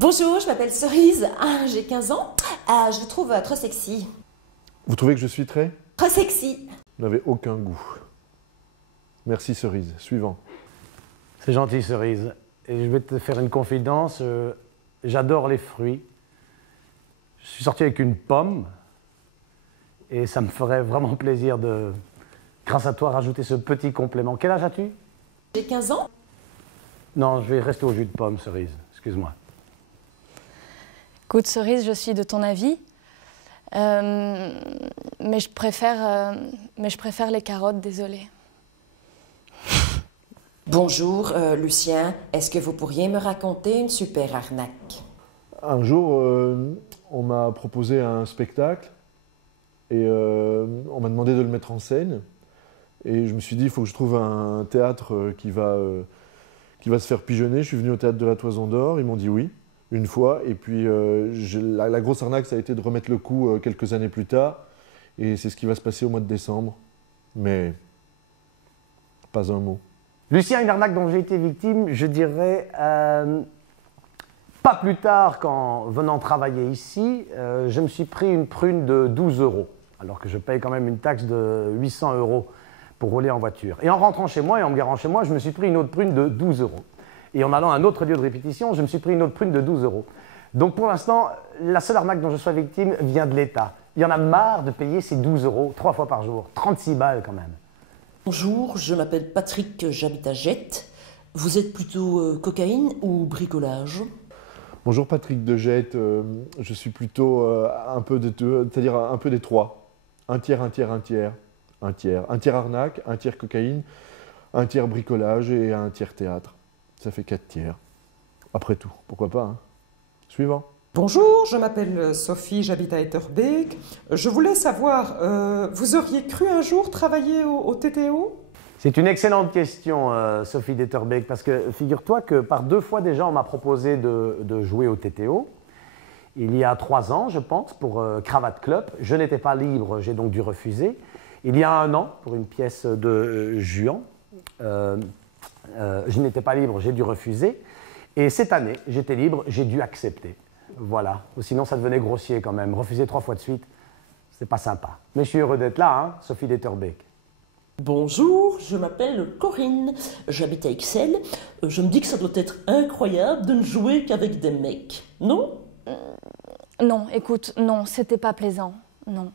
Bonjour, je m'appelle Cerise, j'ai 15 ans. Je vous trouve trop sexy. Vous trouvez que je suis très? Trop sexy. Vous n'avez aucun goût. Merci Cerise. Suivant. C'est gentil Cerise. Et je vais te faire une confidence. J'adore les fruits. Je suis sorti avec une pomme. Et ça me ferait vraiment plaisir de, grâce à toi, rajouter ce petit complément. Quel âge as-tu? J'ai 15 ans. Non, je vais rester au jus de pomme, Cerise. Excuse-moi. Écoute, Cerise, je suis de ton avis. Mais je préfère les carottes, désolée. Bonjour, Lucien. Est-ce que vous pourriez me raconter une super arnaque? Un jour, on m'a proposé un spectacle et on m'a demandé de le mettre en scène. Et je me suis dit, il faut que je trouve un théâtre qui va se faire pigeonner. Je suis venu au théâtre de la Toison d'Or, ils m'ont dit oui, une fois. Et puis la grosse arnaque, ça a été de remettre le coup quelques années plus tard. Et c'est ce qui va se passer au mois de décembre. Mais pas un mot. Lucien, une arnaque dont j'ai été victime, je dirais, pas plus tard qu'en venant travailler ici, je me suis pris une prune de 12 €, alors que je paye quand même une taxe de 800 € pour rouler en voiture. Et en rentrant chez moi et en me garant chez moi, je me suis pris une autre prune de 12 €. Et en allant à un autre lieu de répétition, je me suis pris une autre prune de 12 €. Donc pour l'instant, la seule arnaque dont je sois victime vient de l'État. Il y en a marre de payer ces 12 € 3 fois par jour. 36 balles quand même. Bonjour, je m'appelle Patrick, j'habite à Jette. Vous êtes plutôt cocaïne ou bricolage? Bonjour Patrick de Jette, je suis plutôt un peu de deux, c'est-à-dire un peu des trois. Un tiers, un tiers, un tiers. Un tiers. Un tiers arnaque, un tiers cocaïne, un tiers bricolage et un tiers théâtre. Ça fait 4 tiers. Après tout, pourquoi pas, hein. Suivant. Bonjour, je m'appelle Sophie, j'habite à Etterbeek. Je voulais savoir, vous auriez cru un jour travailler au TTO? C'est une excellente question, Sophie d'Etterbeek, parce que figure-toi que par 2 fois déjà, on m'a proposé de jouer au TTO. Il y a 3 ans, je pense, pour Cravate Club. Je n'étais pas libre, j'ai donc dû refuser. Il y a 1 an, pour une pièce de Juan, je n'étais pas libre, j'ai dû refuser. Et cette année, j'étais libre, j'ai dû accepter. Voilà. Sinon, ça devenait grossier quand même. Refuser 3 fois de suite, c'est pas sympa. Mais je suis heureux d'être là, hein, Sophie d'Etterbeek. Bonjour, je m'appelle Corinne, j'habite à Ixelles. Je me dis que ça doit être incroyable de ne jouer qu'avec des mecs, non? Non, écoute, non, c'était pas plaisant, non.